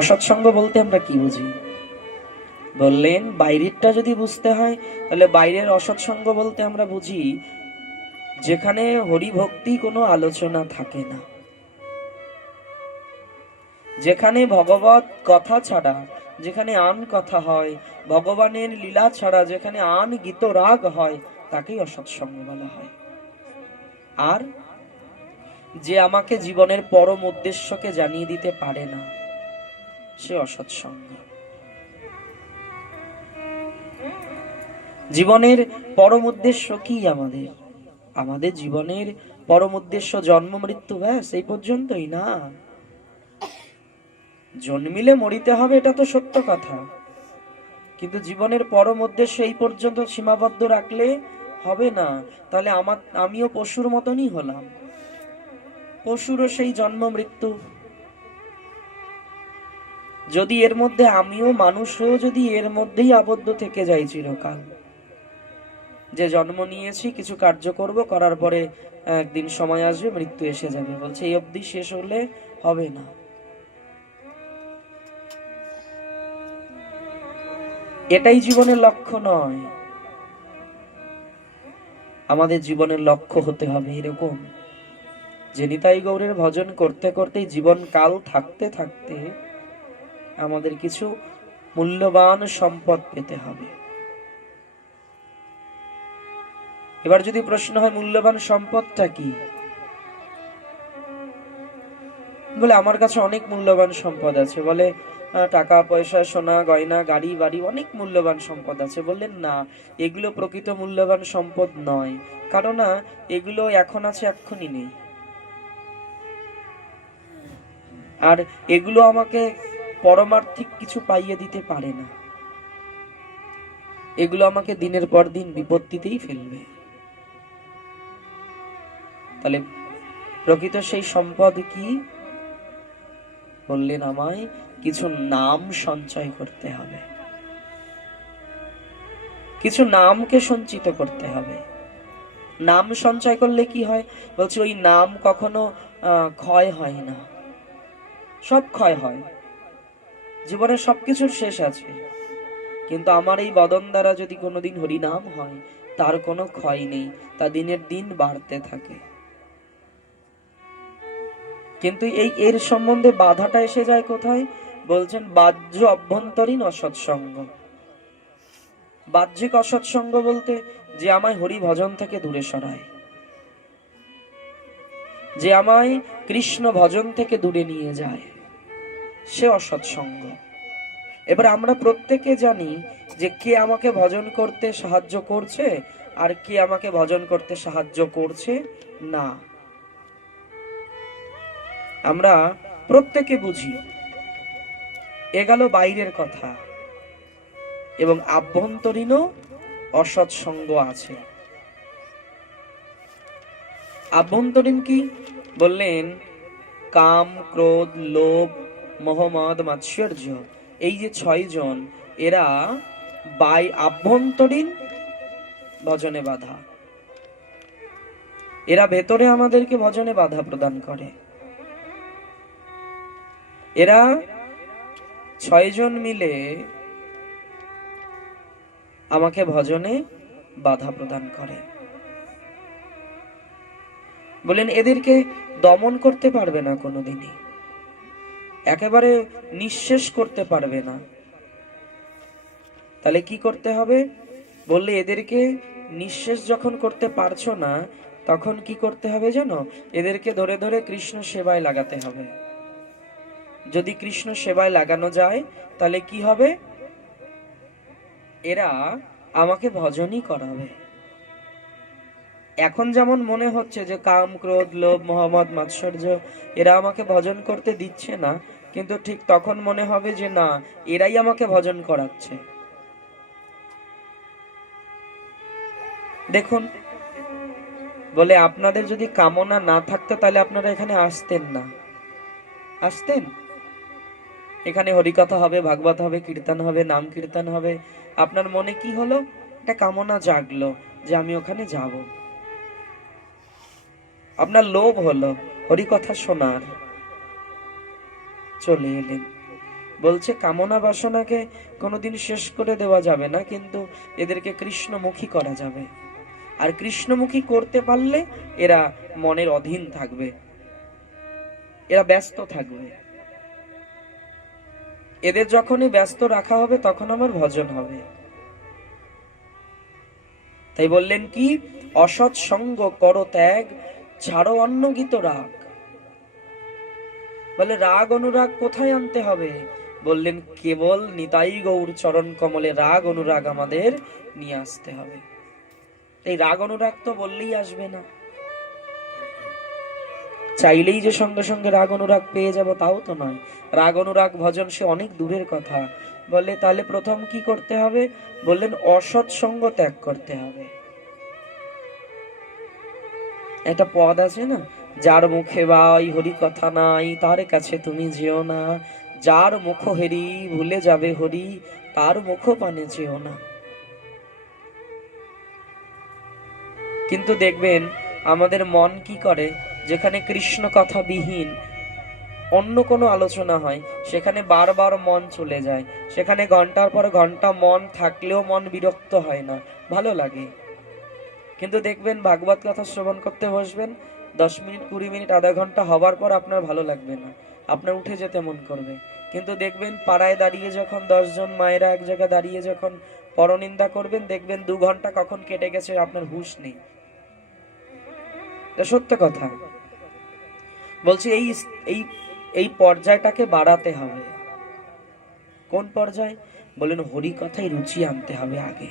অসৎসঙ্গ বলতে আমরা কি বুঝি? বললেন বাইরেরটা যদি বুঝতে হয় তাহলে বাইরের অসৎসঙ্গ বলতে আমরা বুঝি যেখানে হরিভক্তি কোনো আলোচনা থাকে না, যেখানে ভগবত কথা ছাড়া যেখানে আন কথা হয়, ভগবানের লীলা ছাড়া যেখানে আন গীত রাগ হয়, তাকেই অসৎসঙ্গ বলা হয়। আর যে আমাকে জীবনের পরম উদ্দেশ্যকে জানিয়ে দিতে পারে না, সে অসৎসঙ্গ। জীবনের পরম উদ্দেশ্য কি? আমাদের জীবনের পরম উদ্দেশ্য জন্ম মৃত্যু, ব্যাস এই পর্যন্তই না। জন্মিলে মরিতে হবে, এটা তো সত্য কথা, কিন্তু জীবনের পরম উদ্দেশ্য এই পর্যন্ত সীমাবদ্ধ রাখলে হবে না। তাহলে আমিও পশুর মতনই হলাম। পশুরও সেই জন্ম মৃত্যু। যদি এর মধ্যে আমিও মানুষ হয়েও যদি এর মধ্যেই আবদ্ধ থেকে যাই চিরকাল, যে জন্ম নিয়েছি, কিছু কার্য করব, করার পরে একদিন সময় আসবে, মৃত্যু এসে যাবে, বলছে এই অবধি শেষ হলে হবে না। এটাই জীবনের লক্ষ্য নয়। আমাদের জীবনের লক্ষ্য হতে হবে এরকম যে নিতাই গৌরের ভজন করতে করতে জীবন কাল থাকতে থাকতে আমাদের কিছু মূল্যবান সম্পদ পেতে হবে। এবার যদি প্রশ্ন হয় মূল্যবান সম্পদটা কি, বলে আমার কাছে অনেক মূল্যবান সম্পদ আছে, বলে টাকা পয়সা সোনা গয়না গাড়ি বাড়ি অনেক মূল্যবান সম্পদ আছে। বললেন না, এগুলো প্রকৃত মূল্যবান সম্পদ নয়, কারণ না এগুলো এখন আছে এক্ষুনি নেই। আর এগুলো আমাকে পরমার্থিক কিছু পাইয়ে দিতে পারে না, এগুলো আমাকে দিনের পর দিন বিপত্তিতেই ফেলবে। তাহলে প্রকৃত সেই সম্পদ কি? বললেন আমায় কিছু নাম সঞ্চয় করতে হবে, কিছু নামকে সঞ্চিত করতে হবে। নাম সঞ্চয় করলে কি হয়? বলছে ওই নাম কখনো ক্ষয় হয় না। সব ক্ষয় হয়, জীবনের সবকিছুর শেষ আছে, কিন্তু আমার এই বদন দ্বারা যদি কোনোদিন হরিনাম হয়, তার কোনো ক্ষয় নেই, তা দিনের দিন বাড়তে থাকে। কিন্তু এর সম্বন্ধে বাধাটা এসে যায় কোথায়? বলছেন বাহ্য অভ্যন্তরীণ অসৎসঙ্গ। বাহ্যিক অসৎসঙ্গ বলতে যে আমায় হরি ভজন থেকে দূরে সরায়, যে আমায় কৃষ্ণ ভজন থেকে দূরে নিয়ে যায়, সে অসৎসঙ্গ। এবার আমরা প্রত্যেকে জানি যে কে আমাকে ভজন করতে সাহায্য করছে আর কে আমাকে ভজন করতে সাহায্য করছে না। আমরা প্রত্যেকে বুঝি। এ গেল বাইরের কথা, এবং আভ্যন্তরীণও অসৎসঙ্গ আছে। আভ্যন্তরীণ কি? বললেন কাম ক্রোধ লোভ মোহ মদ মাৎসর্য, এই যে 6 জন, এরা আভ্যন্তরীণ ভজনে বাধা। এরা ভেতরে আমাদেরকে ভজনে বাধা প্রদান করে। এরা 6 জন মিলে আমাকে ভজনে বাধা প্রদান করে। বলেন এদেরকে দমন করতে পারবে না কোনোদিনই, একেবারে নিঃশেষ করতে পারবে না। তাহলে কি করতে হবে? বললে এদেরকে নিঃশেষ যখন করতে পারছো না, তখন কি করতে হবে জানো? এদেরকে ধরে ধরে কৃষ্ণ সেবায় লাগাতে হবে। যদি কৃষ্ণ সেবায় লাগানো যায় তাহলে কি হবে? এরা আমাকে ভজনই করাবে। এখন যেমন মনে হচ্ছে যে কাম ক্রোধ লোভ মোহ মদ মাৎসর্য এরা আমাকে ভজন করতে দিচ্ছে না, কিন্তু ঠিক তখন মনে হবে যে না, এরাই আমাকে ভজন করাচ্ছে। দেখুন, বলে আপনাদের যদি কামনা না থাকতো তাহলে আপনারা এখানে আসতেন না। আসতেন? এখানে হরিকথা হবে, ভাগবত হবে, কীর্তন হবে, নাম কীর্তন হবে, আপনার মনে কি হলো? একটা কামনা জাগলো যে আমি ওখানে যাব। আপনার লোভ হলো হরিকথা শোনার, চলে এলেন। বলছে কামনা বাসনাকে কোনোদিন শেষ করে দেওয়া যাবে না, কিন্তু এদেরকে কৃষ্ণমুখী করা যাবে। আর কৃষ্ণমুখী করতে পারলে এরা মনের অধীন থাকবে, এরা ব্যস্ত থাকবে। এদের যখনই ব্যস্ত রাখা হবে তখন আমার ভজন হবে। তাই বললেন কি, অসৎ সঙ্গ করো ত্যাগ, ছাড়ো অন্য গীত রাগ। বলে রাগ অনুরাগ কোথায় আনতে হবে? বললেন কেবল নিতাই গৌর চরণ কমলে রাগ অনুরাগ আমাদের নিয়ে আসতে হবে। এই রাগ অনুরাগ তো বললেই আসবে না, চাইলেই যে সঙ্গে সঙ্গে রাগ অনুরাগ পেয়ে যাব তাও তো নয়। রাগ অনুরাগ ভজন সে অনেক দূরের কথা। বলে তাহলে প্রথম কি করতে হবে? বললেন অসৎ সঙ্গ ত্যাগ করতে হবে। একটা পদ আছে না, যার মুখে বাই হরি কথা নাই তার কাছে তুমি যেও না, যার মুখ হেরি ভুলে যাবে হরি তার মুখ পানে যেও না। কিন্তু দেখবেন আমাদের মন কি করে, যেখানে কৃষ্ণ কথা বিহীন অন্য কোনো আলোচনা হয় সেখানে বারবার মন চলে যায়, সেখানে ঘন্টার পর ঘন্টা মন থাকলেও মন বিরক্ত হয় না, ভালো লাগে। কিন্তু দেখবেন ভাগবত কথা শ্রবণ করতে বসবেন, 10 মিনিট 20 মিনিট আধা ঘন্টা হবার পর আপনার ভালো লাগবে না, আপনার উঠে যেতে মন করবে। কিন্তু দেখবেন পাড়ায় দাঁড়িয়ে যখন 10 জন মায়েরা এক জায়গায় দাঁড়িয়ে যখন পরনিন্দা করবেন, দেখবেন 2 ঘন্টা কখন কেটে গেছে আপনার হুঁশ নেই। এটা সত্য কথা। বলছি এই এই এই পর্যায়টাকে বাড়াতে হবে। কোন পর্যায়? বলেন হরি কথায় রুচি আনতে হবে আগে।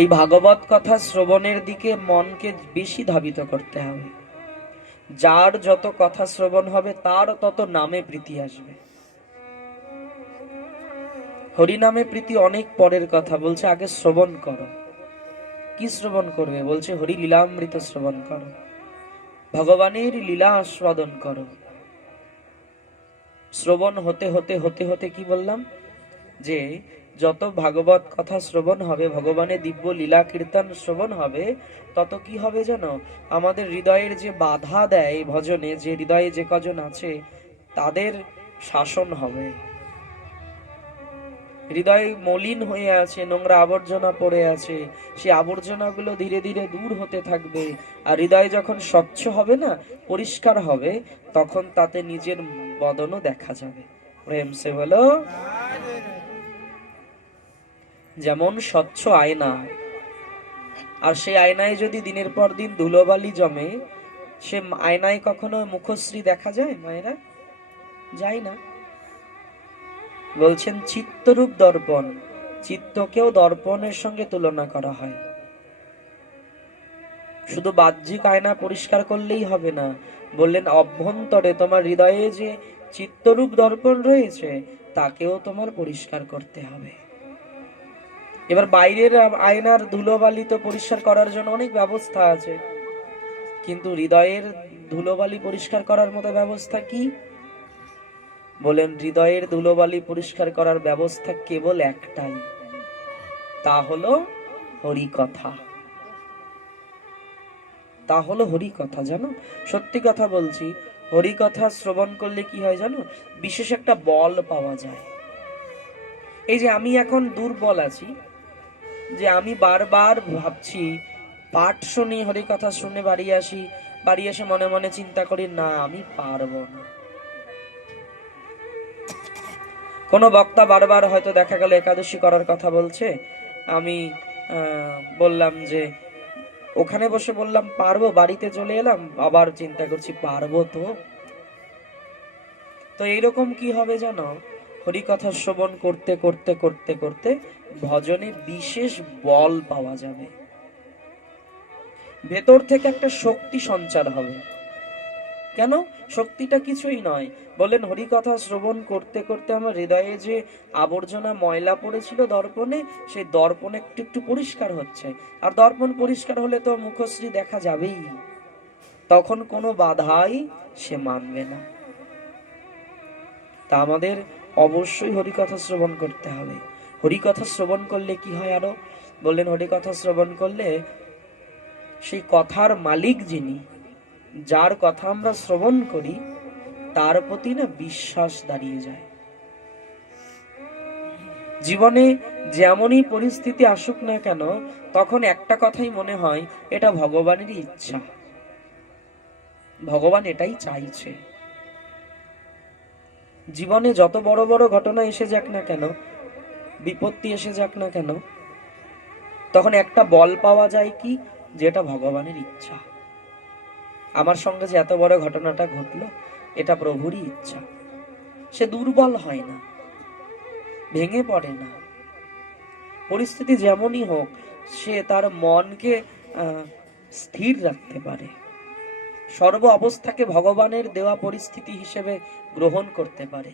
এই ভাগবত কথা শ্রবণের দিকে মনকে বেশি ধাবিত করতে হবে। যার যত কথা শ্রবণ হবে তার তত নামে প্রীতি আসবে। হরি নামে প্রীতি অনেক পরের কথা, বলছে আগে শ্রবণ করো। কি শ্রবণ করবে? বলছে হরি লীলামৃত শ্রবণ করো, ভগবানের লীলা আস্বাদন করো। শ্রবণ হতে হতে হতে হতে কি বললাম, যে যত ভাগবত কথা শ্রবণ হবে, ভগবানের দিব্য লীলা কীর্তন শ্রবণ হবে, তত কি হবে জানো? আমাদের হৃদয়ের যে বাধা দেয় ভজনে, যে হৃদয়ে যে কজন আছে তাদের শাসন হবে। হৃদয় মলিন হয়ে আছে, নোংরা আবর্জনা পড়ে আছে, সেই আবর্জনাগুলো ধীরে ধীরে দূর হতে থাকবে। আর হৃদয় যখন স্বচ্ছ হবে না, পরিষ্কার হবে, তখন তাতে নিজের বদনও দেখা যাবে। প্রেম সে বলো। যেমন স্বচ্ছ আয়না, আর সেই আয়নায় যদি দিনের পর দিন ধুলোবালি জমে, সে আয়নায় কখনো মুখশ্রী দেখা যায়? মায়েরা যায় না। বলছেন চিত্তরূপ দর্পণ, চিত্তকেও দর্পণের সঙ্গে তুলনা করা হয়। শুধু বাহ্যিক আয়না পরিষ্কার করলেই হবে না, বললেন অভ্যন্তরে তোমার হৃদয়ে যে চিত্তরূপ দর্পণ রয়েছে তাকেও তোমার পরিষ্কার করতে হবে। এবার বাইরের আয়নার ধুলোবালি তো পরিষ্কার করার জন্য অনেক ব্যবস্থা আছে, কিন্তু হৃদয়ের ধুলোবালি পরিষ্কার করার মতো ব্যবস্থা কি? বলেন হৃদয়ের ধুলোবালি পরিষ্কার করার ব্যবস্থা কেবল একটাই, তা হলো হরি কথা। তা হলো হরি কথা। জানো, সত্যি কথা বলছি, হরি কথা শ্রবণ করলে কি হয় জানো? বিশেষ একটা বল পাওয়া যায়। এই যে আমি এখন দুর্বল আছি, যে আমি বারবার ভাবছি পাঠ শুনি, হরি কথা শুনে বাড়ি আসি, বাড়ি এসে মনে মনে চিন্তা করি না আমি পারবো না। কোনো বক্তা বারবার হয়তো দেখা গেল একাদশী করার কথা বলছে, আমি বললাম যে ওখানে বসে বললাম পারবো, বাড়িতে চলে এলাম আবার চিন্তা করছি পারবো তো। তো এইরকম কি হবে জানো, হরি কথা শ্রবণ করতে করতে করতে করতে ভজনে বিশেষ বল পাওয়া যাবে, ভেতর থেকে একটা শক্তি সঞ্চার হবে। কেন? শক্তিটা কিছুই নয়, বলেন হরি কথা শ্রবণ করতে করতে আমার হৃদয়ে যে আবর্জনা ময়লা পড়েছিল দর্পণে, সেই দর্পণ একটু একটু পরিষ্কার হচ্ছে। আর দর্পণ পরিষ্কার হলে তো মুখশ্রী দেখা যাবেই, তখন কোনো বাধাই সে মানবে না। তা আমাদের অবশ্যই হরিকথা শ্রবণ করতে হবে। হরিকথা শ্রবণ করলে কি হয় আরো? বললেন হরিকথা শ্রবণ করলে সেই কথার মালিক যিনি, যার কথা আমরা শ্রবণ করি, তার প্রতি না বিশ্বাস দাঁড়িয়ে যায়। জীবনে যেমনই পরিস্থিতি আসুক না কেন, তখন একটা কথাই মনে হয়, এটা ভগবানেরই ইচ্ছা, ভগবান এটাই চাইছে। জীবনে যত বড় বড় ঘটনা এসে যাক না কেন, বিপত্তি এসে যাক না কেন, তখন একটা বল পাওয়া যায় কি, যেটা ভগবানের ইচ্ছা। আমার সঙ্গে যে এত বড় ঘটনাটা ঘটলো, এটা প্রভুরই ইচ্ছা। সে দুর্বল হয় না, ভেঙে পড়ে না। পরিস্থিতি যেমনই হোক, সে তার মনকে স্থির রাখতে পারে, সর্ব অবস্থাকে ভগবানের দেওয়া পরিস্থিতি হিসেবে গ্রহণ করতে পারে।